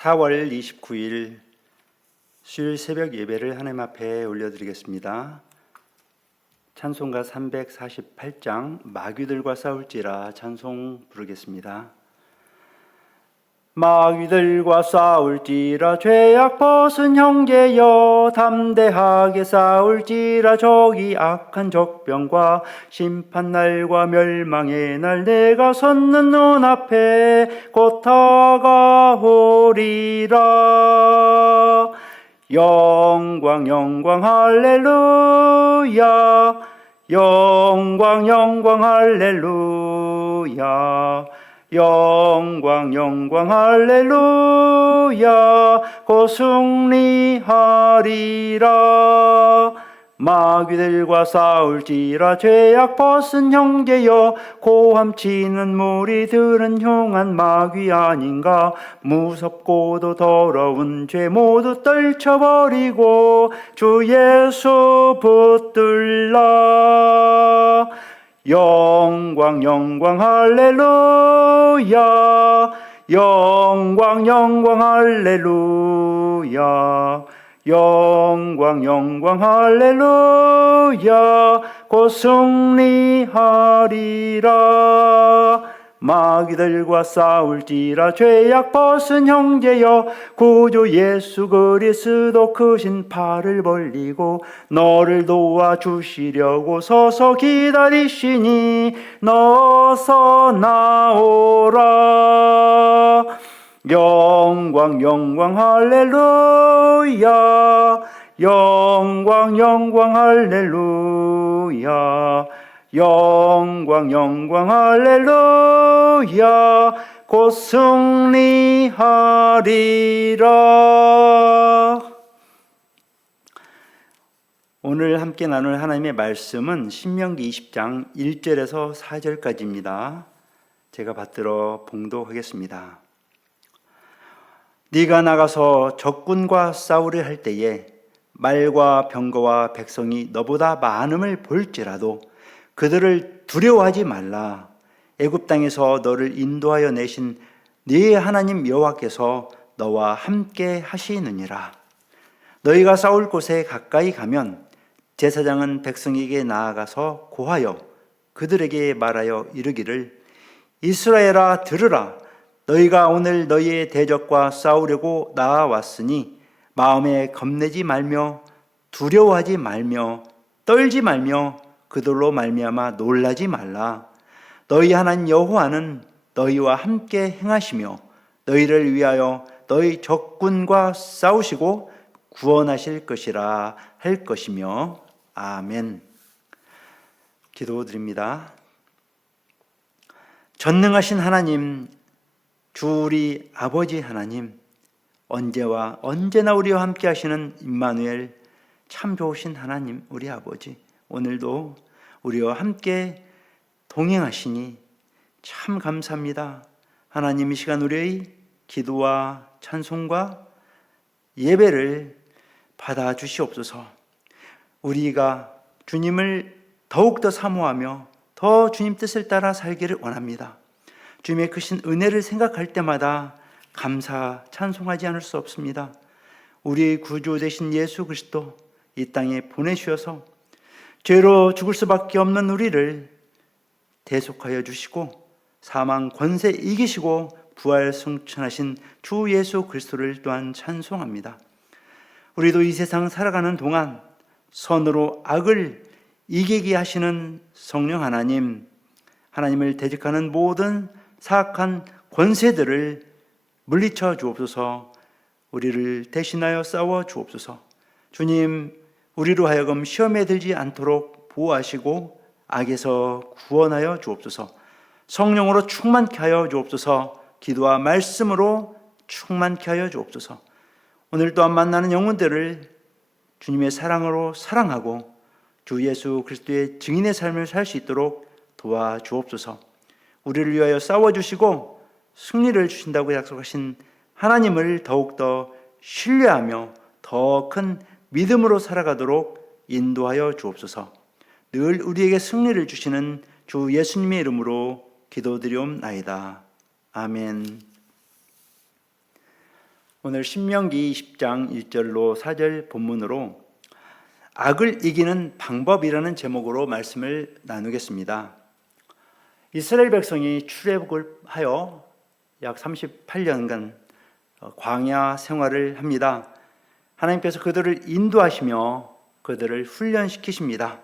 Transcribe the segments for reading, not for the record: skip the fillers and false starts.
4월 29일 수요일 새벽 예배를 하나님 앞에 올려드리겠습니다. 찬송가 348장 마귀들과 싸울지라 찬송 부르겠습니다. 마귀들과 싸울지라 죄악 벗은 형제여, 담대하게 싸울지라 적이 악한 적병과 심판날과 멸망의 날, 내가 섰는 눈앞에 곧 다가오리라. 영광 영광 할렐루야, 영광 영광 할렐루야, 영광 영광 할렐루야, 곧 승리하리라. 마귀들과 싸울지라 죄악 벗은 형제여, 고함치는 무리들은 흉한 마귀 아닌가. 무섭고도 더러운 죄 모두 떨쳐버리고 주 예수 붙들라. 영광 영광 할렐루야, 영광 영광 할렐루야, 영광 영광 할렐루야, 곧 승리하리라. 마귀들과 싸울지라 죄악 벗은 형제여, 구주 예수 그리스도 크신 팔을 벌리고 너를 도와주시려고 서서 기다리시니 너서 나오라. 영광 영광 할렐루야, 영광 영광 할렐루야, 영광 영광 할렐루야, 곧 승리하리라. 오늘 함께 나눌 하나님의 말씀은 신명기 20장 1절에서 4절까지입니다. 제가 받들어 봉독하겠습니다. 네가 나가서 적군과 싸우려 할 때에 말과 병거와 백성이 너보다 많음을 볼지라도 그들을 두려워하지 말라. 애굽 땅에서 너를 인도하여 내신 네 하나님 여호와께서 너와 함께 하시느니라. 너희가 싸울 곳에 가까이 가면 제사장은 백성에게 나아가서 고하여 그들에게 말하여 이르기를, 이스라엘아 들으라. 너희가 오늘 너희의 대적과 싸우려고 나아왔으니 마음에 겁내지 말며 두려워하지 말며 떨지 말며 그들로 말미암아 놀라지 말라. 너희 하나님 여호와는 너희와 함께 행하시며 너희를 위하여 너희 적군과 싸우시고 구원하실 것이라 할 것이며. 아멘. 기도드립니다. 전능하신 하나님, 주 우리 아버지 하나님, 언제와 언제나 우리와 함께 하시는 임마누엘, 참 좋으신 하나님 우리 아버지, 오늘도 우리와 함께 동행하시니 참 감사합니다. 하나님, 이 시간 우리의 기도와 찬송과 예배를 받아 주시옵소서. 우리가 주님을 더욱더 사모하며 더 주님 뜻을 따라 살기를 원합니다. 주님의 크신 은혜를 생각할 때마다 감사 찬송하지 않을 수 없습니다. 우리의 구주 되신 예수 그리스도 이 땅에 보내주셔서 죄로 죽을 수밖에 없는 우리를 대속하여 주시고 사망 권세 이기시고 부활 승천하신 주 예수 그리스도를 또한 찬송합니다. 우리도 이 세상 살아가는 동안 선으로 악을 이기게 하시는 성령 하나님, 하나님을 대적하는 모든 사악한 권세들을 물리쳐 주옵소서. 우리를 대신하여 싸워 주옵소서. 주님, 우리로 하여금 시험에 들지 않도록 보호하시고 악에서 구원하여 주옵소서. 성령으로 충만케 하여 주옵소서. 기도와 말씀으로 충만케 하여 주옵소서. 오늘 또한 만나는 영혼들을 주님의 사랑으로 사랑하고 주 예수 그리스도의 증인의 삶을 살 수 있도록 도와주옵소서. 우리를 위하여 싸워주시고 승리를 주신다고 약속하신 하나님을 더욱더 신뢰하며 더 큰 믿음으로 살아가도록 인도하여 주옵소서. 늘 우리에게 승리를 주시는 주 예수님의 이름으로 기도드리옵나이다. 아멘. 오늘 신명기 20장 1절로 4절 본문으로 악을 이기는 방법이라는 제목으로 말씀을 나누겠습니다. 이스라엘 백성이 출애굽을 하여 약 38년간 광야 생활을 합니다. 하나님께서 그들을 인도하시며 그들을 훈련시키십니다.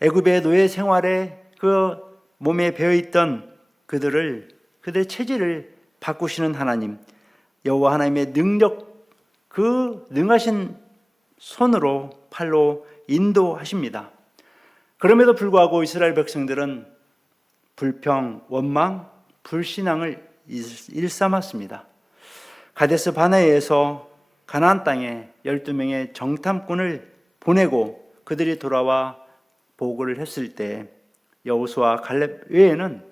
애굽의 노예 생활에 그 몸에 배어있던 그들의 체질을 바꾸시는 하나님, 여호와 하나님의 능력, 그 능하신 손으로 팔로 인도하십니다. 그럼에도 불구하고 이스라엘 백성들은 불평, 원망, 불신앙을 일삼았습니다. 가데스 바네아에서 가나안 땅에 12명의 정탐꾼을 보내고 그들이 돌아와 보고를 했을 때 여호수아 갈렙 외에는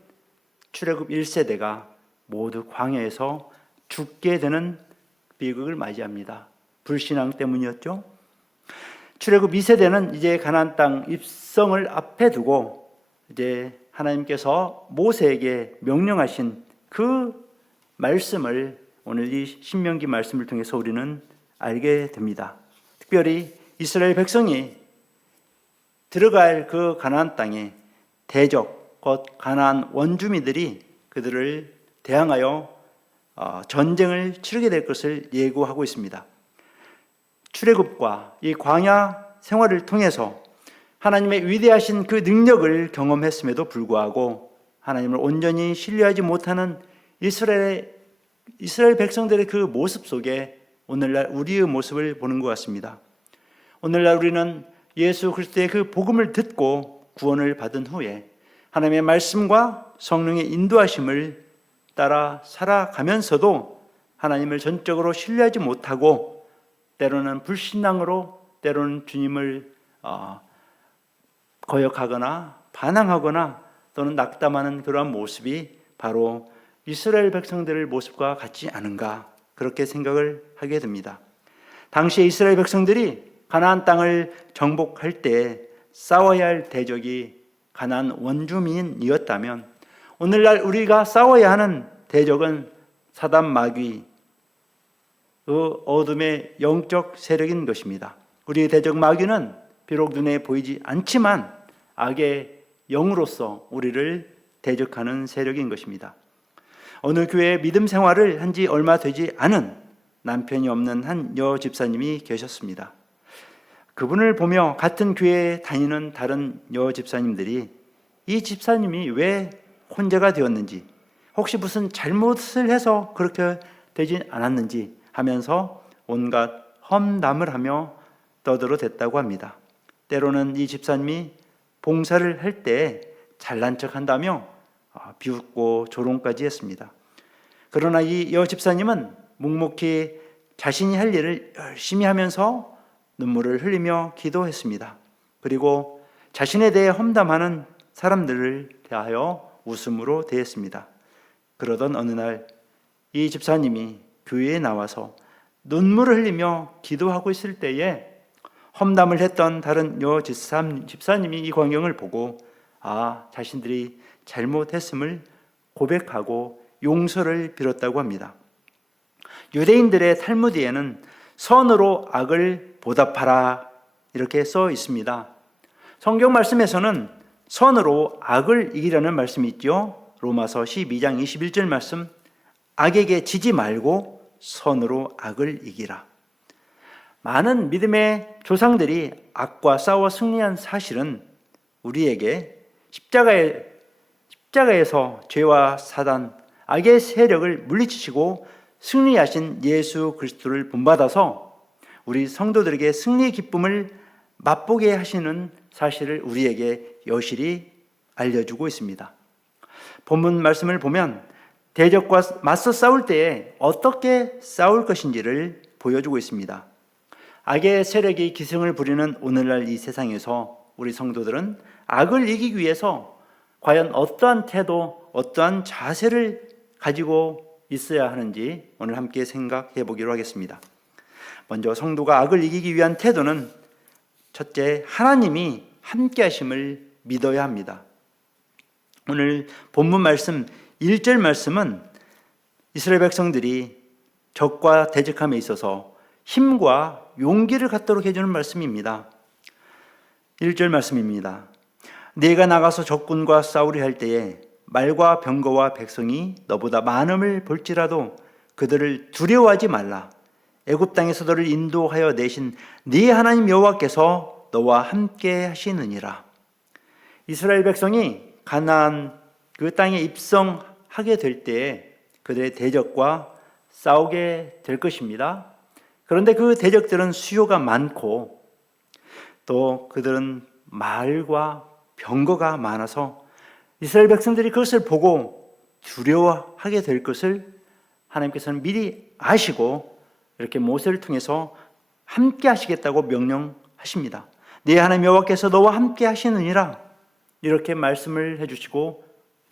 출애굽 1세대가 모두 광야에서 죽게 되는 비극을 맞이합니다. 불신앙 때문이었죠. 출애굽 2세대는 이제 가나안 땅 입성을 앞에 두고 이제 하나님께서 모세에게 명령하신 그 말씀을 오늘 이 신명기 말씀을 통해서 우리는 알게 됩니다. 특별히 이스라엘 백성이 들어갈 그 가나안 땅에 대적, 곧 가나안 원주민들이 그들을 대항하여 전쟁을 치르게 될 것을 예고하고 있습니다. 출애굽과 이 광야 생활을 통해서 하나님의 위대하신 그 능력을 경험했음에도 불구하고 하나님을 온전히 신뢰하지 못하는 이스라엘 백성들의 그 모습 속에 오늘날 우리의 모습을 보는 것 같습니다. 오늘날 우리는 예수 그리스도의 그 복음을 듣고 구원을 받은 후에 하나님의 말씀과 성령의 인도하심을 따라 살아가면서도 하나님을 전적으로 신뢰하지 못하고 때로는 불신앙으로, 때로는 주님을 거역하거나 반항하거나 또는 낙담하는 그러한 모습이 바로 이스라엘 백성들의 모습과 같지 않은가, 그렇게 생각을 하게 됩니다. 당시에 이스라엘 백성들이 가나안 땅을 정복할 때 싸워야 할 대적이 가나안 원주민이었다면 오늘날 우리가 싸워야 하는 대적은 사단 마귀, 그 어둠의 영적 세력인 것입니다. 우리의 대적 마귀는 비록 눈에 보이지 않지만 악의 영으로서 우리를 대적하는 세력인 것입니다. 어느 교회에 믿음 생활을 한 지 얼마 되지 않은 남편이 없는 한 여 집사님이 계셨습니다. 그분을 보며 같은 교회에 다니는 다른 여 집사님들이 이 집사님이 왜 혼자가 되었는지, 혹시 무슨 잘못을 해서 그렇게 되진 않았는지 하면서 온갖 험담을 하며 떠들어댔다고 합니다. 때로는 이 집사님이 봉사를 할 때 잘난 척한다며 비웃고 조롱까지 했습니다. 그러나 이 여 집사님은 묵묵히 자신이 할 일을 열심히 하면서 눈물을 흘리며 기도했습니다. 그리고 자신에 대해 험담하는 사람들을 대하여 웃음으로 대했습니다. 그러던 어느 날 이 집사님이 교회에 나와서 눈물을 흘리며 기도하고 있을 때에 험담을 했던 다른 여 집사님이 이 광경을 보고 자신들이 잘못했음을 고백하고 용서를 빌었다고 합니다. 유대인들의 탈무드에는 선으로 악을 보답하라 이렇게 써 있습니다. 성경 말씀에서는 선으로 악을 이기라는 말씀이 있죠. 로마서 12장 21절 말씀, 악에게 지지 말고 선으로 악을 이기라. 많은 믿음의 조상들이 악과 싸워 승리한 사실은 우리에게 십자가에서 죄와 사단, 악의 세력을 물리치시고 승리하신 예수 그리스도를 본받아서 우리 성도들에게 승리의 기쁨을 맛보게 하시는 사실을 우리에게 여실히 알려주고 있습니다. 본문 말씀을 보면 대적과 맞서 싸울 때에 어떻게 싸울 것인지를 보여주고 있습니다. 악의 세력이 기승을 부리는 오늘날 이 세상에서 우리 성도들은 악을 이기기 위해서 과연 어떠한 태도, 어떠한 자세를 가지고 있어야 하는지 오늘 함께 생각해 보기로 하겠습니다. 먼저 성도가 악을 이기기 위한 태도는 첫째, 하나님이 함께 하심을 믿어야 합니다. 오늘 본문 말씀 1절 말씀은 이스라엘 백성들이 적과 대적함에 있어서 힘과 용기를 갖도록 해주는 말씀입니다. 1절 말씀입니다. 네가 나가서 적군과 싸우려 할 때에 말과 병거와 백성이 너보다 많음을 볼지라도 그들을 두려워하지 말라. 애굽 땅에서 너를 인도하여 내신 네 하나님 여호와께서 너와 함께 하시느니라. 이스라엘 백성이 가나안 그 땅에 입성하게 될 때에 그들의 대적과 싸우게 될 것입니다. 그런데 그 대적들은 수요가 많고 또 그들은 말과 병거가 많아서 이스라엘 백성들이 그것을 보고 두려워하게 될 것을 하나님께서는 미리 아시고 이렇게 모세를 통해서 함께 하시겠다고 명령하십니다. 네 하나님 여호와께서 너와 함께 하시느니라 이렇게 말씀을 해주시고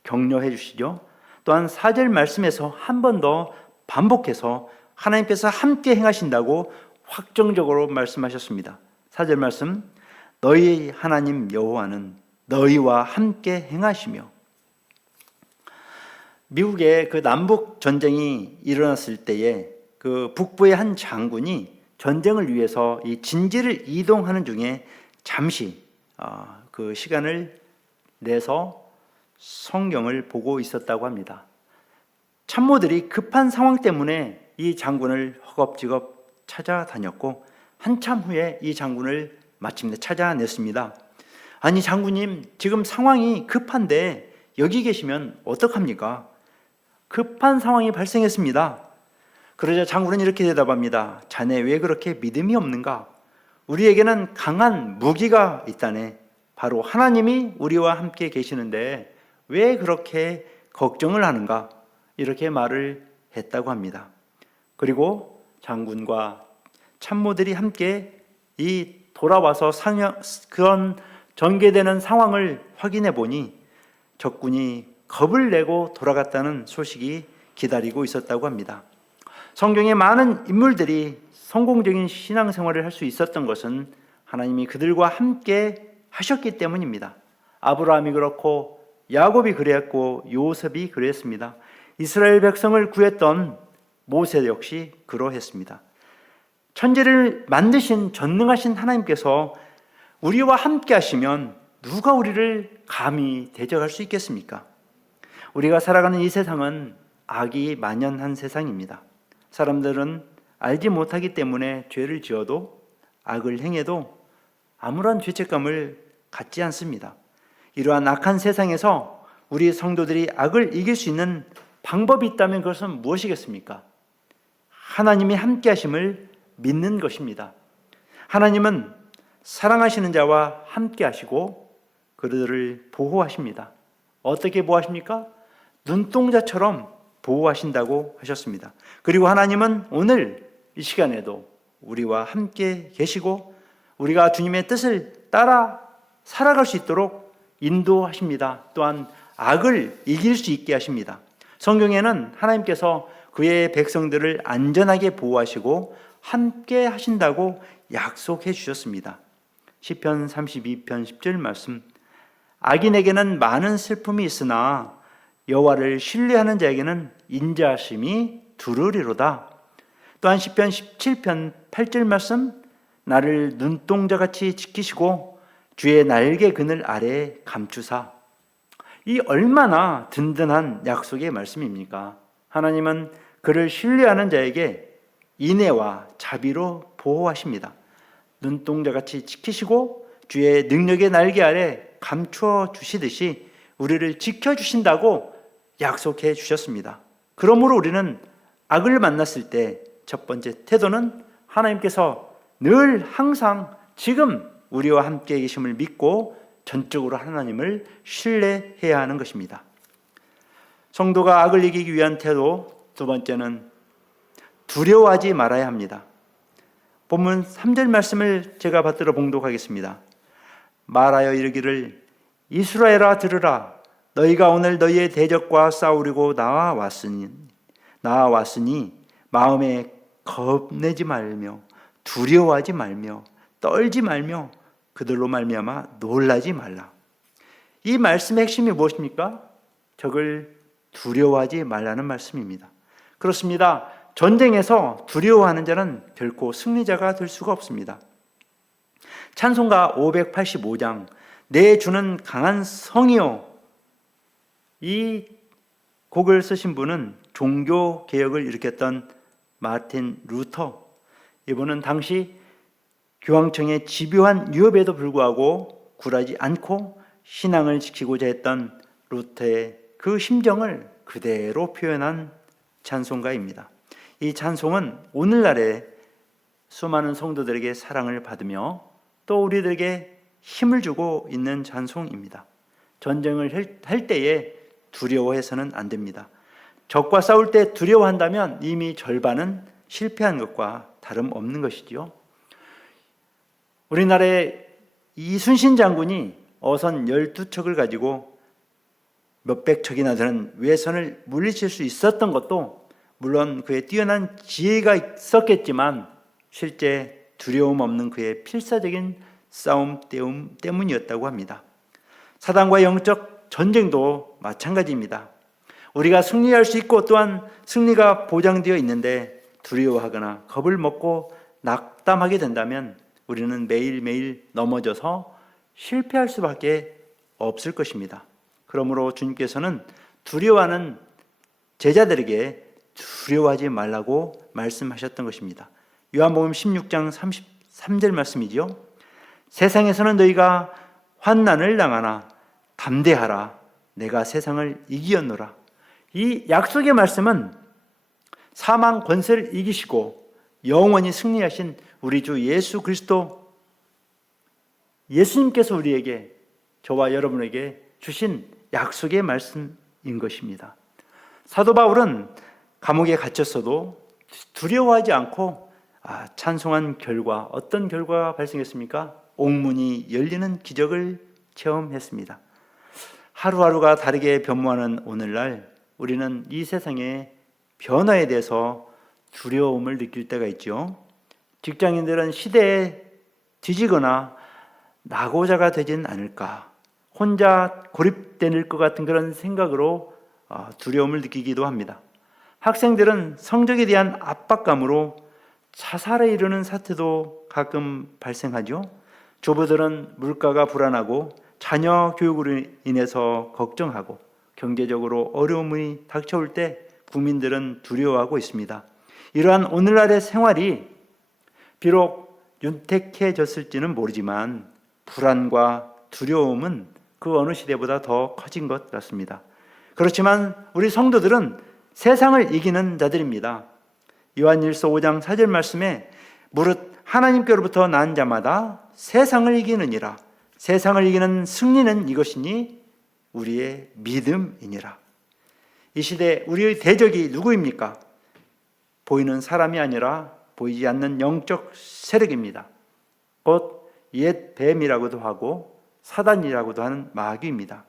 격려해 주시죠. 또한 4절 말씀에서 한 번 더 반복해서 하나님께서 함께 행하신다고 확정적으로 말씀하셨습니다. 4절 말씀, 너희 하나님 여호와는 너희와 함께 행하시며. 미국의 그 남북 전쟁이 일어났을 때에 그 북부의 한 장군이 전쟁을 위해서 이 진지를 이동하는 중에 잠시 그 시간을 내서 성경을 보고 있었다고 합니다. 참모들이 급한 상황 때문에 이 장군을 허겁지겁 찾아다녔고 한참 후에 이 장군을 마침내 찾아냈습니다. 아니 장군님, 지금 상황이 급한데 여기 계시면 어떡합니까? 급한 상황이 발생했습니다. 그러자 장군은 이렇게 대답합니다. 자네 왜 그렇게 믿음이 없는가? 우리에게는 강한 무기가 있다네. 바로 하나님이 우리와 함께 계시는데 왜 그렇게 걱정을 하는가? 이렇게 말을 했다고 합니다. 그리고 장군과 참모들이 함께 이 돌아와서 그런 전개되는 상황을 확인해 보니 적군이 겁을 내고 돌아갔다는 소식이 기다리고 있었다고 합니다. 성경에 많은 인물들이 성공적인 신앙생활을 할 수 있었던 것은 하나님이 그들과 함께 하셨기 때문입니다. 아브라함이 그렇고 야곱이 그랬고 요셉이 그랬습니다. 이스라엘 백성을 구했던 모세 역시 그러했습니다. 천지를 만드신 전능하신 하나님께서 우리와 함께 하시면 누가 우리를 감히 대적할 수 있겠습니까? 우리가 살아가는 이 세상은 악이 만연한 세상입니다. 사람들은 알지 못하기 때문에 죄를 지어도 악을 행해도 아무런 죄책감을 갖지 않습니다. 이러한 악한 세상에서 우리 성도들이 악을 이길 수 있는 방법이 있다면 그것은 무엇이겠습니까? 하나님이 함께 하심을 믿는 것입니다. 하나님은 사랑하시는 자와 함께 하시고 그들을 보호하십니다. 어떻게 보호하십니까? 눈동자처럼 보호하신다고 하셨습니다. 그리고 하나님은 오늘 이 시간에도 우리와 함께 계시고 우리가 주님의 뜻을 따라 살아갈 수 있도록 인도하십니다. 또한 악을 이길 수 있게 하십니다. 성경에는 하나님께서 그의 백성들을 안전하게 보호하시고 함께 하신다고 약속해 주셨습니다. 시편 32편 10절 말씀, 악인에게는 많은 슬픔이 있으나 여호와를 신뢰하는 자에게는 인자하심이 두루리로다. 또한 시편 17편 8절 말씀, 나를 눈동자같이 지키시고 주의 날개 그늘 아래에 감추사. 이 얼마나 든든한 약속의 말씀입니까? 하나님은 그를 신뢰하는 자에게 인애와 자비로 보호하십니다. 눈동자같이 지키시고 주의 능력의 날개 아래 감추어 주시듯이 우리를 지켜주신다고 약속해 주셨습니다. 그러므로 우리는 악을 만났을 때 첫 번째 태도는 하나님께서 늘 항상 지금 우리와 함께 계심을 믿고 전적으로 하나님을 신뢰해야 하는 것입니다. 성도가 악을 이기기 위한 태도 두 번째는 두려워하지 말아야 합니다. 본문 3절 말씀을 제가 받들어 봉독하겠습니다. 말하여 이르기를 이스라엘아 들으라. 너희가 오늘 너희의 대적과 싸우려고 나와왔으니 마음에 겁내지 말며 두려워하지 말며 떨지 말며 그들로 말미암아 놀라지 말라. 이 말씀의 핵심이 무엇입니까? 적을 두려워하지 말라는 말씀입니다. 그렇습니다. 전쟁에서 두려워하는 자는 결코 승리자가 될 수가 없습니다. 찬송가 585장 내 주는 강한 성이요, 이 곡을 쓰신 분은 종교 개혁을 일으켰던 마틴 루터. 이분은 당시 교황청의 집요한 유업에도 불구하고 굴하지 않고 신앙을 지키고자 했던 루터의 그 심정을 그대로 표현한 찬송가입니다. 이 찬송은 오늘날의 수많은 성도들에게 사랑을 받으며 또 우리들에게 힘을 주고 있는 찬송입니다. 전쟁을 할 때에 두려워해서는 안 됩니다. 적과 싸울 때 두려워한다면 이미 절반은 실패한 것과 다름없는 것이지요. 우리나라의 이순신 장군이 어선 12척을 가지고 몇백 척이나 되는 외선을 물리칠 수 있었던 것도 물론 그의 뛰어난 지혜가 있었겠지만 실제 두려움 없는 그의 필사적인 싸움 때문이었다고 합니다. 사단과의 영적 전쟁도 마찬가지입니다. 우리가 승리할 수 있고 또한 승리가 보장되어 있는데 두려워하거나 겁을 먹고 낙담하게 된다면 우리는 매일매일 넘어져서 실패할 수밖에 없을 것입니다. 그러므로 주님께서는 두려워하는 제자들에게 두려워하지 말라고 말씀하셨던 것입니다. 요한복음 16장 33절 말씀이죠. 세상에서는 너희가 환난을 당하나 담대하라, 내가 세상을 이기었노라. 이 약속의 말씀은 사망 권세를 이기시고 영원히 승리하신 우리 주 예수 그리스도, 예수님께서 우리에게, 저와 여러분에게 주신 약속의 말씀인 것입니다. 사도 바울은 감옥에 갇혔어도 두려워하지 않고 찬송한 결과, 어떤 결과가 발생했습니까? 옥문이 열리는 기적을 체험했습니다. 하루하루가 다르게 변모하는 오늘날 우리는 이 세상의 변화에 대해서 두려움을 느낄 때가 있죠. 직장인들은 시대에 뒤지거나 낙오자가 되진 않을까, 혼자 고립될 것 같은 그런 생각으로 두려움을 느끼기도 합니다. 학생들은 성적에 대한 압박감으로 자살에 이르는 사태도 가끔 발생하죠. 주부들은 물가가 불안하고 자녀 교육으로 인해서 걱정하고 경제적으로 어려움이 닥쳐올 때 국민들은 두려워하고 있습니다. 이러한 오늘날의 생활이 비록 윤택해졌을지는 모르지만 불안과 두려움은 그 어느 시대보다 더 커진 것 같습니다. 그렇지만 우리 성도들은 세상을 이기는 자들입니다. 요한일서 5장 4절 말씀에 무릇 하나님께로부터 난 자마다 세상을 이기느니라. 세상을 이기는 승리는 이것이니 우리의 믿음이니라. 이 시대 우리의 대적이 누구입니까? 보이는 사람이 아니라 보이지 않는 영적 세력입니다. 곧 옛 뱀이라고도 하고 사단이라고도 하는 마귀입니다.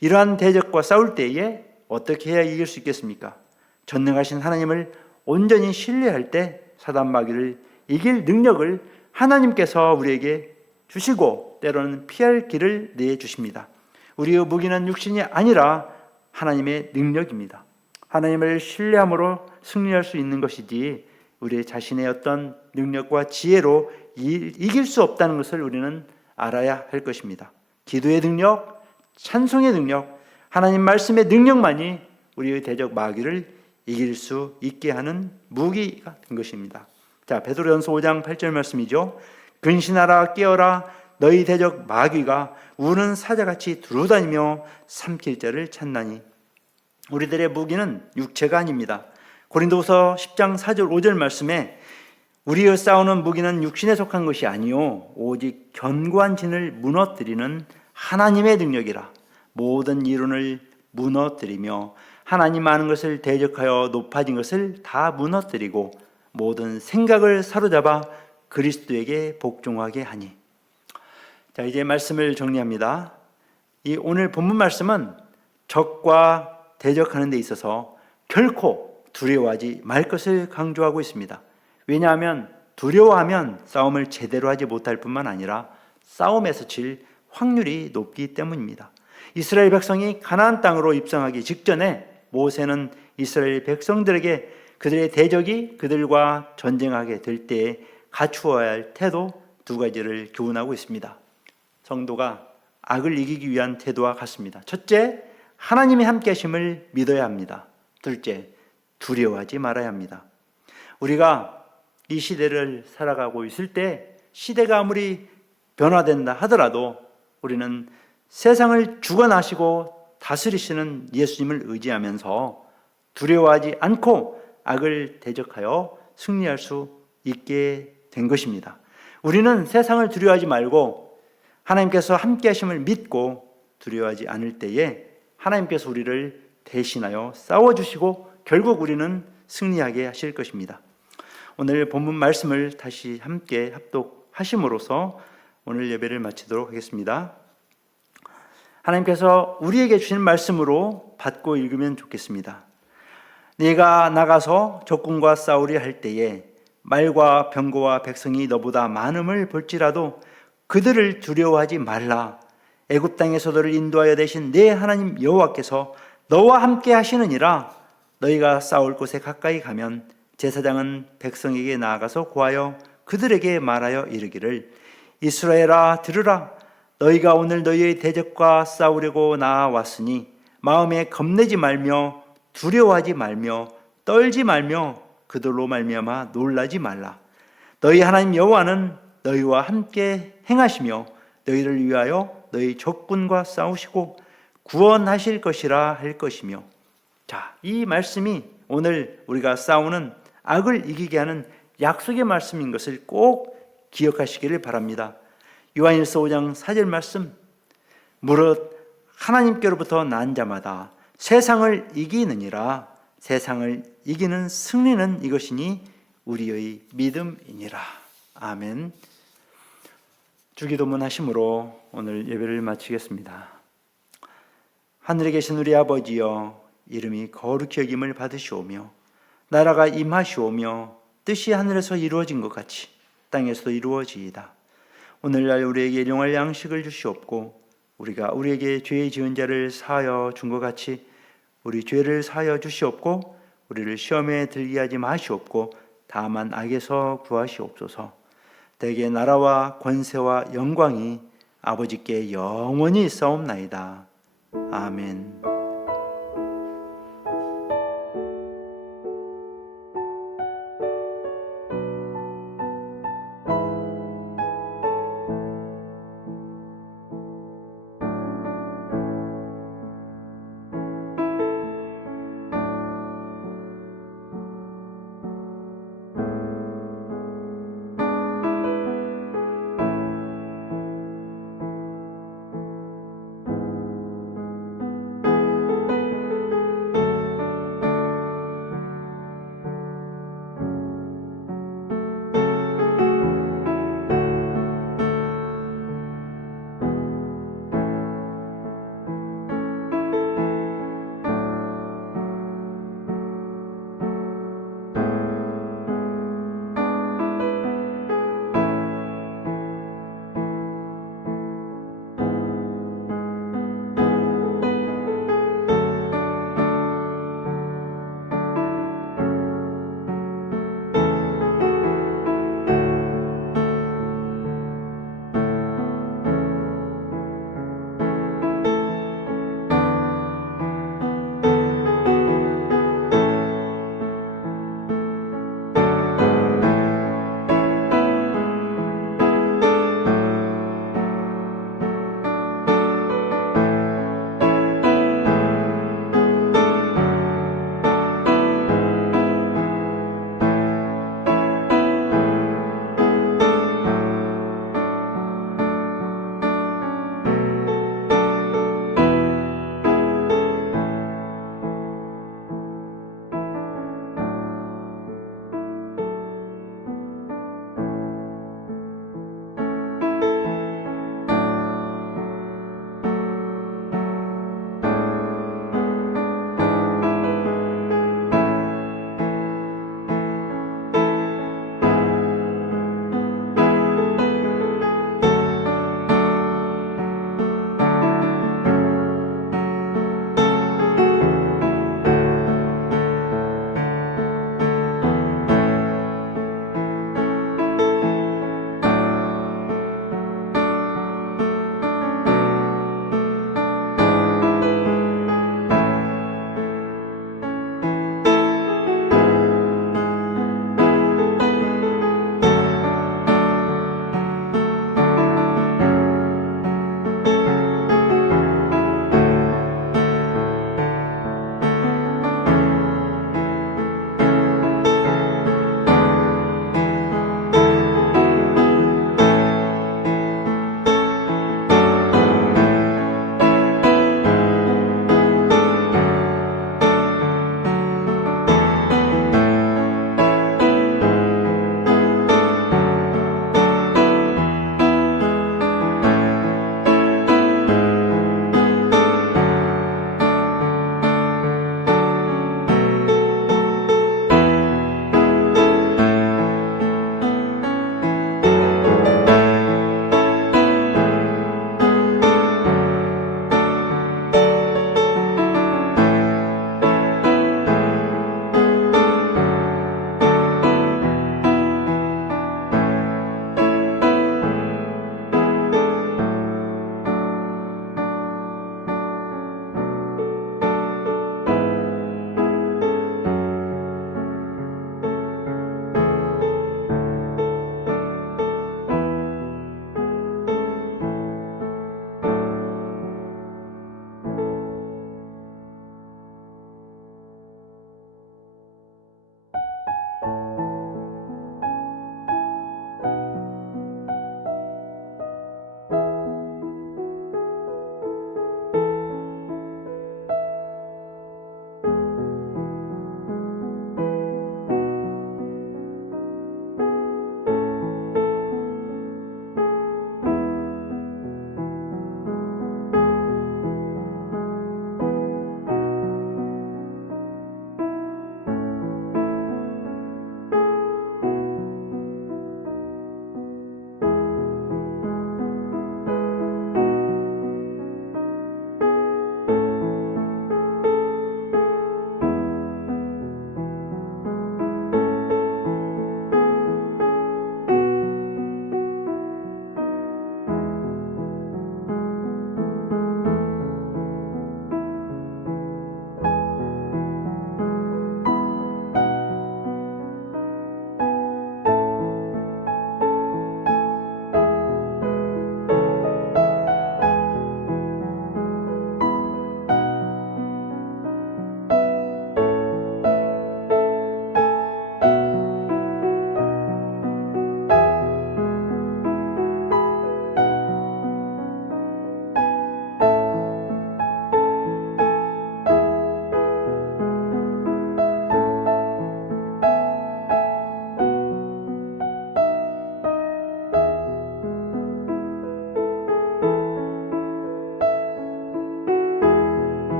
이러한 대적과 싸울 때에 어떻게 해야 이길 수 있겠습니까? 전능하신 하나님을 온전히 신뢰할 때 사단 마귀를 이길 능력을 하나님께서 우리에게 주시고 때로는 피할 길을 내주십니다. 우리의 무기는 육신이 아니라 하나님의 능력입니다. 하나님을 신뢰함으로 승리할 수 있는 것이지 우리 자신의 어떤 능력과 지혜로 이길 수 없다는 것을 우리는 알아야 할 것입니다. 기도의 능력, 찬송의 능력, 하나님 말씀의 능력만이 우리의 대적 마귀를 이길 수 있게 하는 무기가 된 것입니다. 자, 베드로전서 5장 8절 말씀이죠. 근신하라, 깨어라, 너희 대적 마귀가 우는 사자같이 두루다니며 삼킬 자를 찾나니. 우리들의 무기는 육체가 아닙니다. 고린도후서 10장 4절 5절 말씀에 우리의 싸우는 무기는 육신에 속한 것이 아니요 오직 견고한 진을 무너뜨리는 하나님의 능력이라. 모든 이론을 무너뜨리며 하나님 아는 것을 대적하여 높아진 것을 다 무너뜨리고 모든 생각을 사로잡아 그리스도에게 복종하게 하니. 자, 이제 말씀을 정리합니다. 이 오늘 본문 말씀은 적과 대적하는 데 있어서 결코 두려워하지 말 것을 강조하고 있습니다. 왜냐하면 두려워하면 싸움을 제대로 하지 못할 뿐만 아니라 싸움에서 질 확률이 높기 때문입니다. 이스라엘 백성이 가나안 땅으로 입성하기 직전에 모세는 이스라엘 백성들에게 그들의 대적이 그들과 전쟁하게 될 때에 갖추어야 할 태도 두 가지를 교훈하고 있습니다. 성도가 악을 이기기 위한 태도와 같습니다. 첫째, 하나님의 함께 하심을 믿어야 합니다. 둘째, 두려워하지 말아야 합니다. 우리가 이 시대를 살아가고 있을 때 시대가 아무리 변화된다 하더라도 우리는 세상을 주관하시고 다스리시는 예수님을 의지하면서 두려워하지 않고 악을 대적하여 승리할 수 있게 된 것입니다. 우리는 세상을 두려워하지 말고 하나님께서 함께 하심을 믿고 두려워하지 않을 때에 하나님께서 우리를 대신하여 싸워주시고 결국 우리는 승리하게 하실 것입니다. 오늘 본문 말씀을 다시 함께 합독하심으로써 오늘 예배를 마치도록 하겠습니다. 하나님께서 우리에게 주신 말씀으로 받고 읽으면 좋겠습니다. 네가 나가서 적군과 싸우려 할 때에 말과 병거와 백성이 너보다 많음을 볼지라도 그들을 두려워하지 말라. 애굽 땅에서 너를 인도하여 되신 네 하나님 여호와께서 너와 함께 하시느니라. 너희가 싸울 곳에 가까이 가면 제사장은 백성에게 나아가서 고하여 그들에게 말하여 이르기를 이스라엘아 들으라. 너희가 오늘 너희의 대적과 싸우려고 나아왔으니 마음에 겁내지 말며 두려워하지 말며 떨지 말며 그들로 말미암아 놀라지 말라. 너희 하나님 여호와는 너희와 함께 행하시며 너희를 위하여 너희 적군과 싸우시고 구원하실 것이라 할 것이며. 자, 이 말씀이 오늘 우리가 싸우는 악을 이기게 하는 약속의 말씀인 것을 꼭 기억하시기를 바랍니다. 요한일서 5장 4절 말씀, 무릇 하나님께로부터 난 자마다 세상을 이기느니라. 세상을 이기는 승리는 이것이니 우리의 믿음이니라. 아멘. 주기도문 하심으로 오늘 예배를 마치겠습니다. 하늘에 계신 우리 아버지여, 이름이 거룩히 여김을 받으시오며 나라가 임하시오며 뜻이 하늘에서 이루어진 것 같이 땅에서도 이루어지이다. 오늘날 우리에게 일용할 양식을 주시옵고 우리가 우리에게 죄 지은 자를 사하여 준 것 같이 우리 죄를 사하여 주시옵고 우리를 시험에 들게 하지 마시옵고 다만 악에서 구하시옵소서. 대개 나라와 권세와 영광이 아버지께 영원히 있사옵나이다. 아멘.